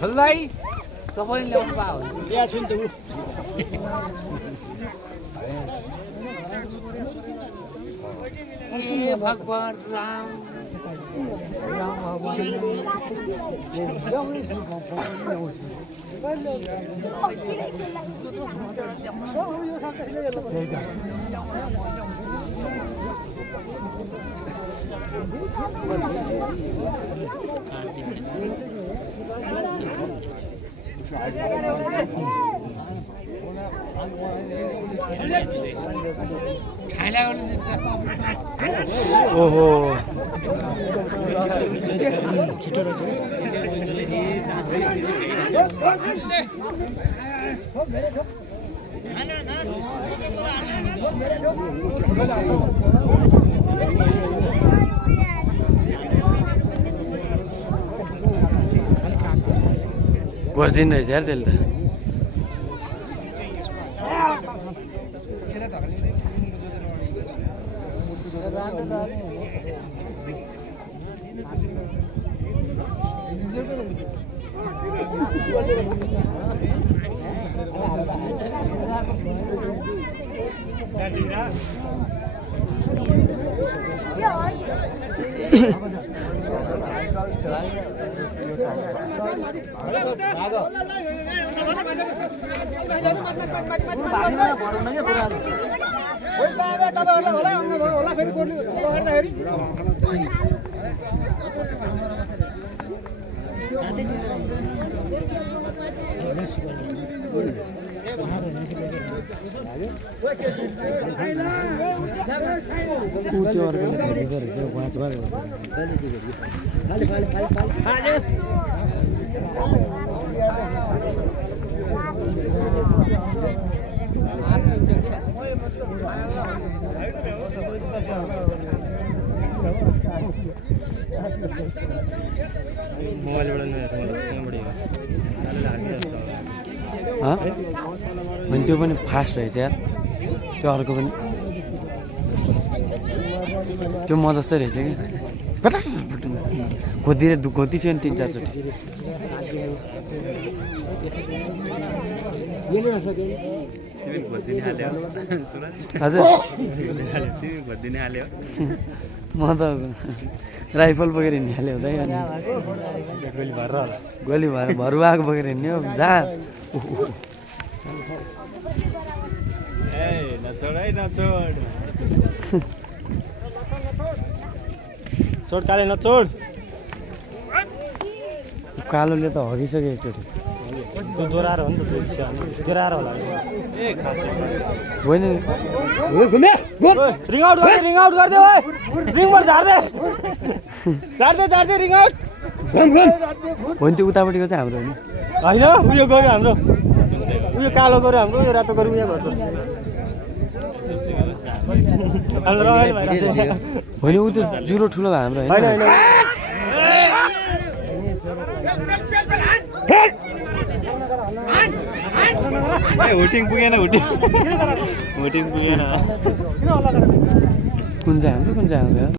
खोल्दै तपाईले ल्याउनु पाओ ल्या छु नि त उ हे भगवान राम राम भगवान ओहो छिटो रहेछ गर्दिन रहेछ यार त्यसले त अनि त्यो पनि फास्ट रहेछ यार त्यो अर्को पनि त्यो म जस्तै रहेछ कि पटक खोदिछु नि 3-4 चोटि हजुर म त राइफल बोकेर हिँडिहाल्यो हुँदै अनि गोली भएर भरुवाको बोकेर हिँड्ने हो जहाँ चोट काले नचोड कालोले त हगिसक्यो एकचोटि जोराएर हो नि त जोराएर होला होइन रिङ आउट गरिदे भाइ रिङबाट झार्दे रिङ आउट होइन त्यो उतापट्टिको चाहिँ हाम्रो होइन उयो गऱ्यो हाम्रो उयो कालो गऱ्यो हाम्रो उयो रातो गऱ्यो उयो गर्छ होइन ऊ त्यो जुरो ठुलो भयो हाम्रो होइन हुटिङ पुगेन कुन चाहिँ हाम्रो